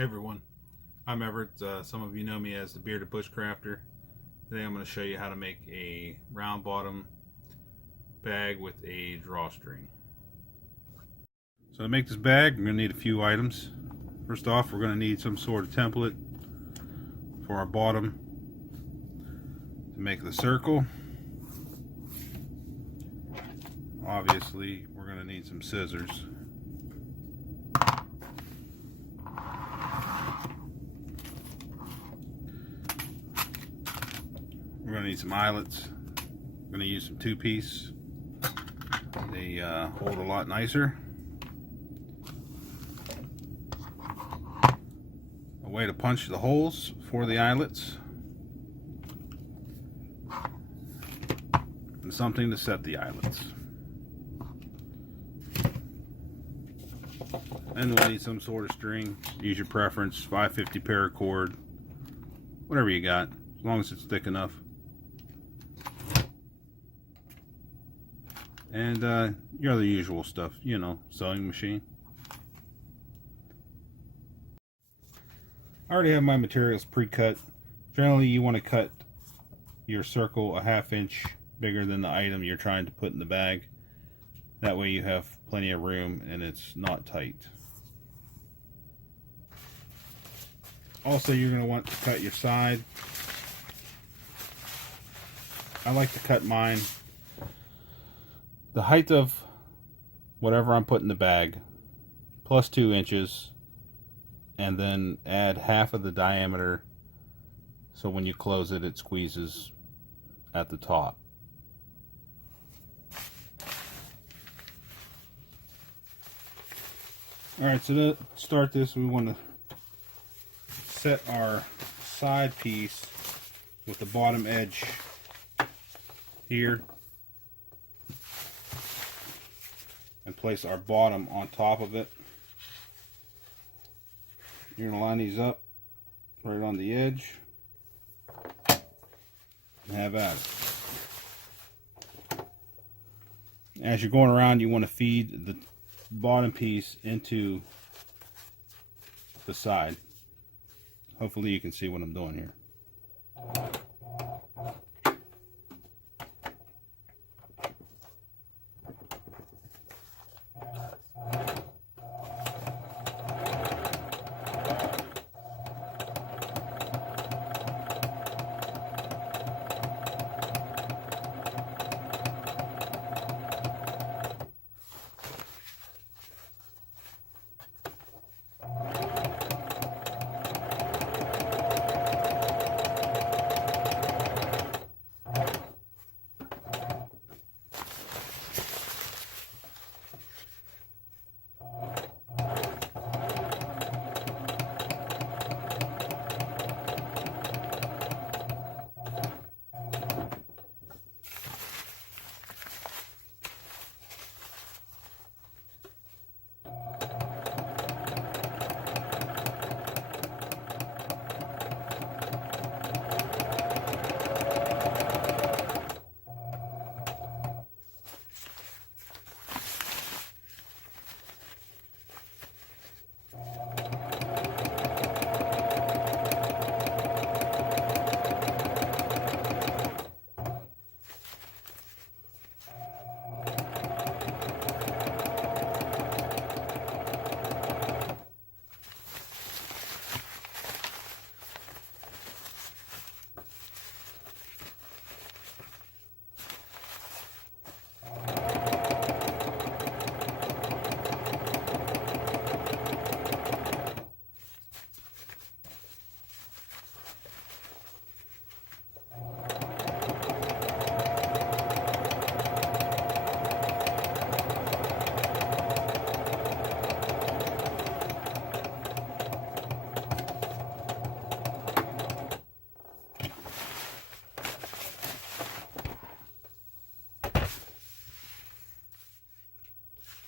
Hey everyone, I'm Everett. Some of you know me as the Bearded Bushcrafter. Today I'm going to show you how to make a round bottom bag with a drawstring. So to make this bag, we're going to need a few items. First off, we're going to need some sort of template for our bottom to make the circle. Obviously, we're going to need some scissors. We're going to need some eyelets. We're going to use some 2-piece. They hold a lot nicer. A way to punch the holes for the eyelets. And something to set the eyelets. And we'll need some sort of string. Use your preference, 550 paracord, whatever you got, as long as it's thick enough. And your other usual stuff, you know, sewing machine. I already have my materials pre-cut. Generally, you want to cut your circle a 1/2 inch bigger than the item you're trying to put in the bag. That way you have plenty of room and it's not tight. Also, you're going to want to cut your side. I like to cut mine the height of whatever I'm putting in the bag plus 2 inches, and then add half of the diameter so when you close it, it squeezes at the top. Alright, so to start this, we want to set our side piece with the bottom edge here and place our bottom on top of it. You're going to line these up right on the edge and have at it. As you're going around, you want to feed the bottom piece into the side. Hopefully you can see what I'm doing here.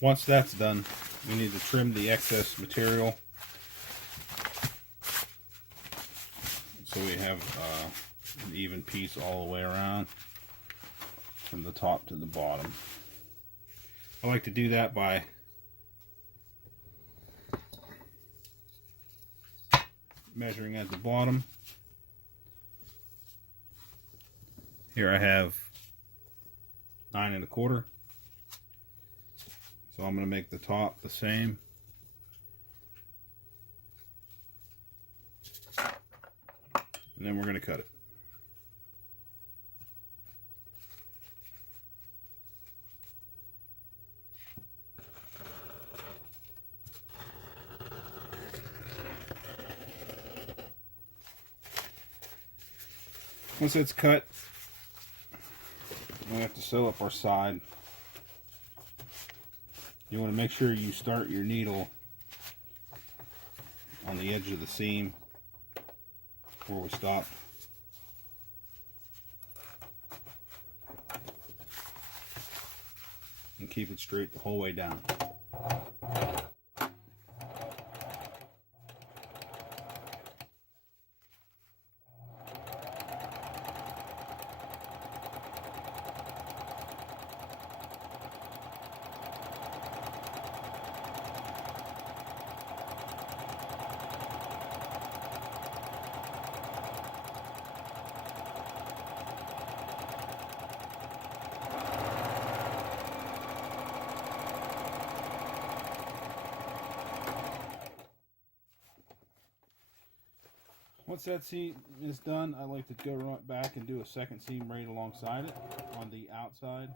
Once that's done, we need to trim the excess material so we have an even piece all the way around from the top to the bottom. I like to do that by measuring at the bottom. Here I have 9 1/4. So I'm going to make the top the same. And then we're going to cut it. Once it's cut, we have to sew up our side. You want to make sure you start your needle on the edge of the seam before we stop. And keep it straight the whole way down. Once that seam is done, I like to go right back and do a second seam right alongside it on the outside.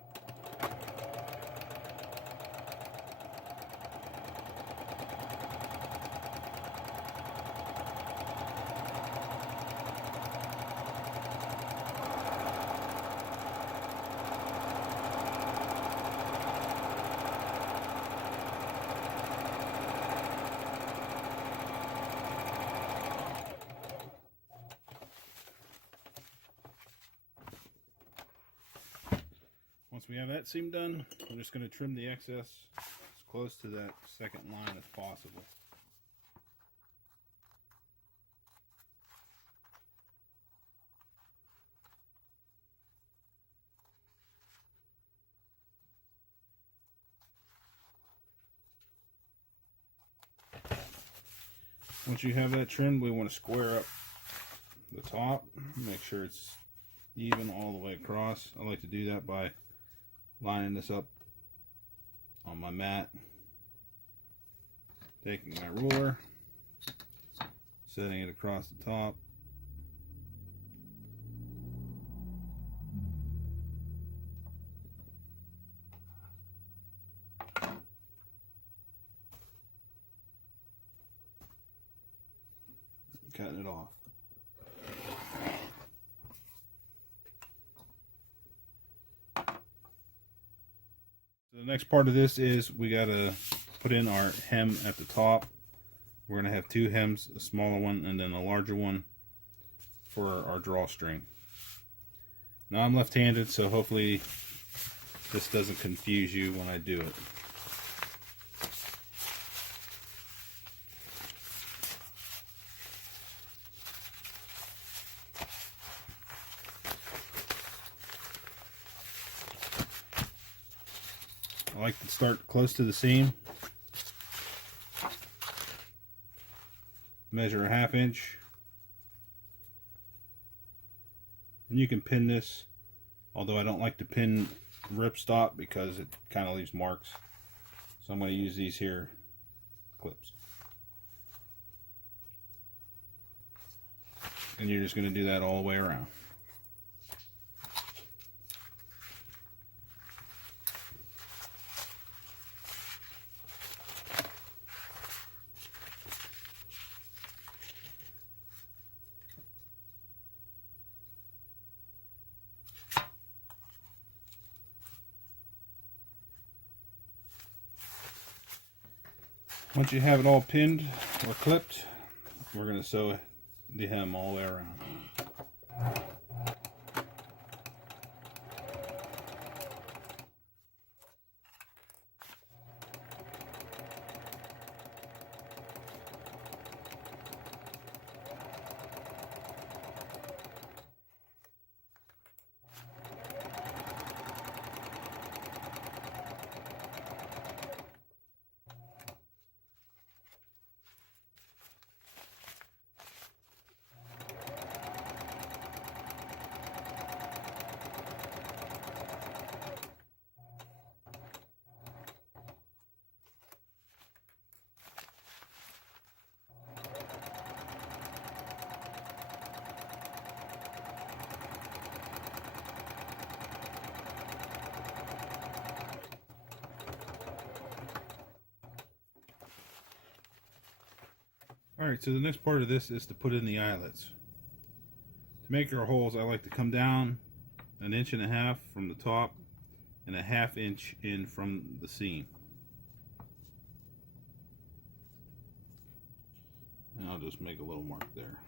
Once we have that seam done, I'm just going to trim the excess as close to that second line as possible. Once you have that trimmed, we want to square up the top, make sure it's even all the way across. I like to do that by lining this up on my mat, taking my ruler, setting it across the top, cutting it off. The next part of this is we got to put in our hem at the top. We're going to have 2 hems, a smaller one and then a larger one for our drawstring. Now I'm left-handed, so hopefully this doesn't confuse you when I do it. I like to start close to the seam, measure a 1/2 inch, and you can pin this, although I don't like to pin ripstop because it kind of leaves marks, so I'm going to use these here clips. And you're just going to do that all the way around. Once you have it all pinned or clipped, we're going to sew the hem all the way around. Alright, so the next part of this is to put in the eyelets. To make our holes, I like to come down 1.5 inches from the top and 1/2 inch in from the seam. And I'll just make a little mark there.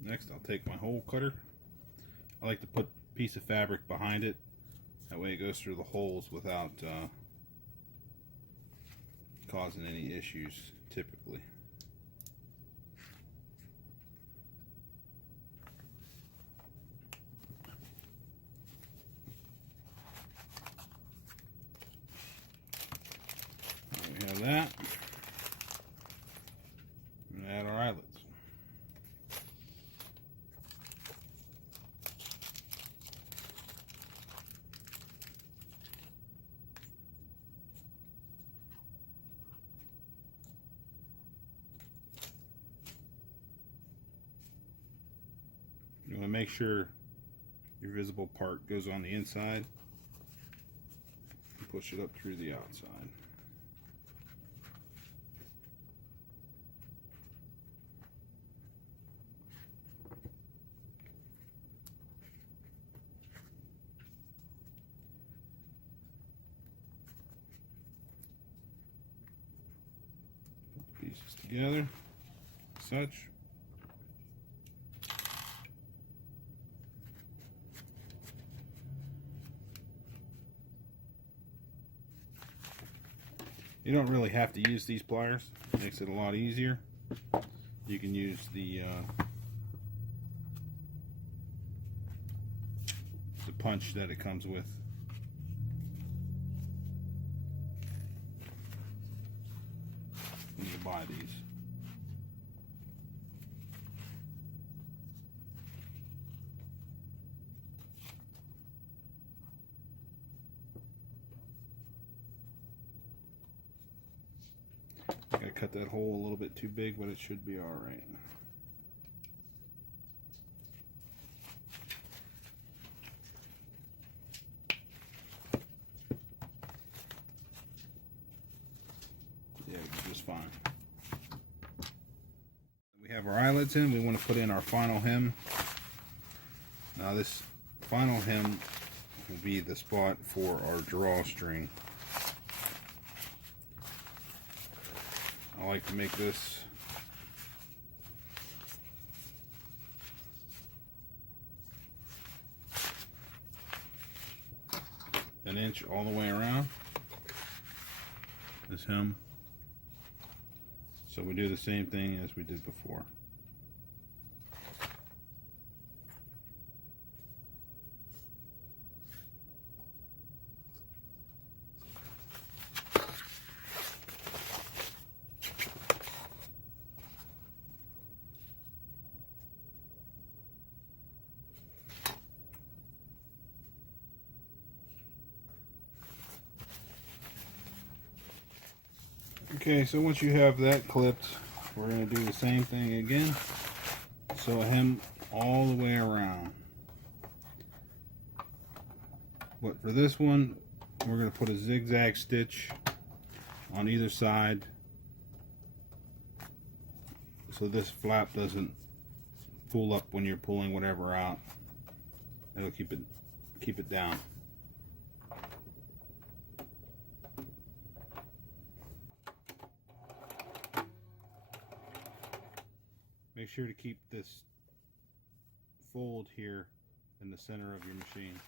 Next, I'll take my hole cutter. I like to put a piece of fabric behind it. That way it goes through the holes without causing any issues, typically. There we have that. And add our eyelets. You want to make sure your visible part goes on the inside and push it up through the outside. Put the pieces together, such. You don't really have to use these pliers. It makes it a lot easier. You can use the punch that it comes with. When you buy these. I cut that hole a little bit too big, but it should be all right. Yeah, just fine. We have our eyelets in. We want to put in our final hem. Now this final hem will be the spot for our drawstring. I like to make this an inch all the way around this hem. So we do the same thing as we did before. Okay, so once you have that clipped, we're going to do the same thing again. So a hem all the way around. But for this one, we're going to put a zigzag stitch on either side so this flap doesn't pull up when you're pulling whatever out. It'll keep it down. Make sure to keep this fold here in the center of your machine.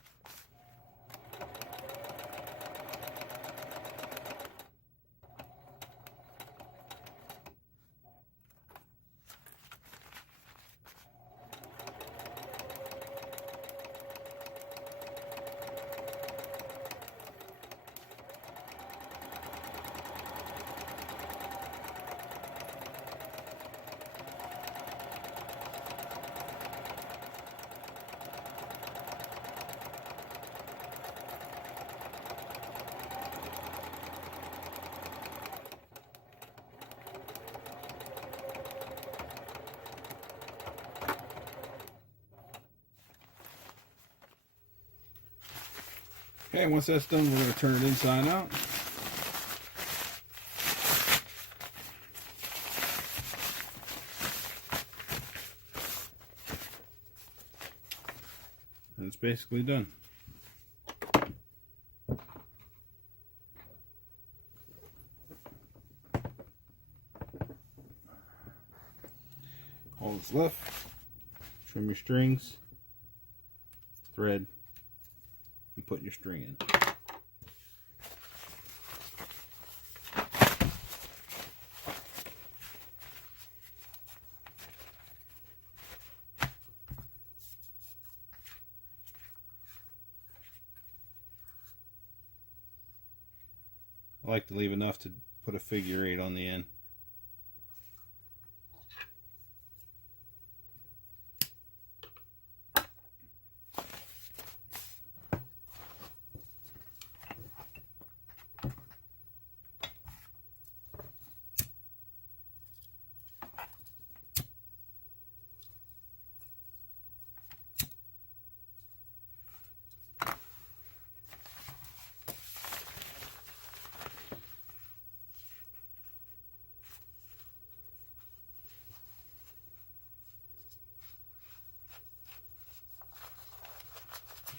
Okay, once that's done, we're going to turn it inside out. And it's basically done. All that's left, trim your strings, thread, and put your string in. I like to leave enough to put a figure 8 on the end.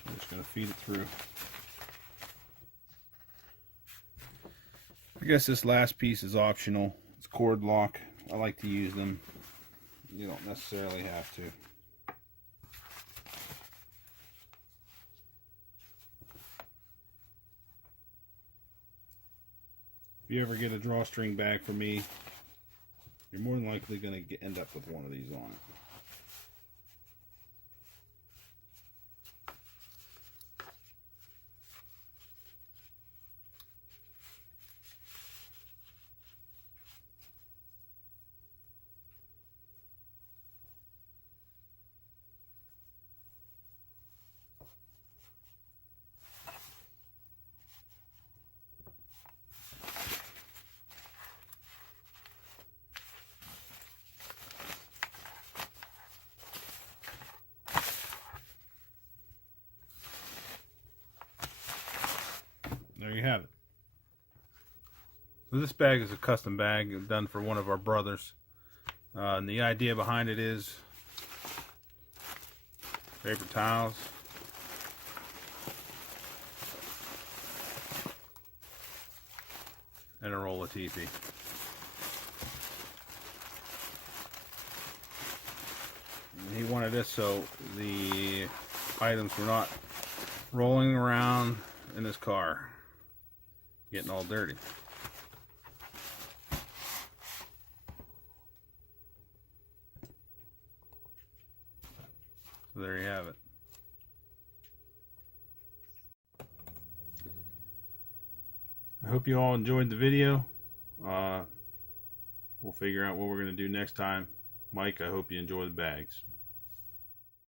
I'm just going to feed it through. I guess this last piece is optional. It's cord lock. I like to use them. You don't necessarily have to. If you ever get a drawstring bag from me, you're more than likely going to end up with one of these on it. There you have it. So this bag is a custom bag done for one of our brothers. And the idea behind it is paper towels, and a roll of TP. And he wanted this so the items were not rolling around in his car, getting all dirty. So there you have it. I hope you all enjoyed the video. We'll figure out what we're going to do next time. Mike, I hope you enjoy the bags.